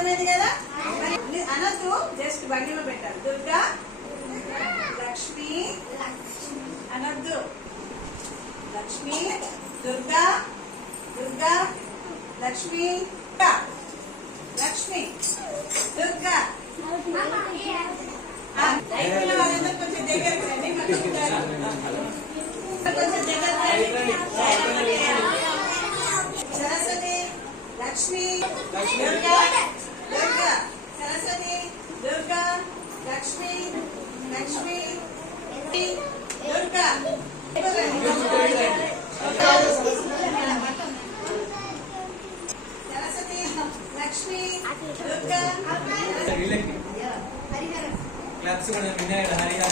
అర్థమైంది కదా అనద్దు జస్ట్ బండి మీద పెట్టాలి దుర్గా లక్ష్మి అనద్దు లక్ష్మి దుర్గా దుర్గా లక్ష్మి లక్ష్మి దుర్గా వాళ్ళందరూ కొంచెం దగ్గర కొంచెం దగ్గరకు సరస్వతి లక్ష్మి దుర్గా లక్ష్మి లక్ష్మి దుర్గా సరస్వతి లక్ష్మి దుర్గా హరిహర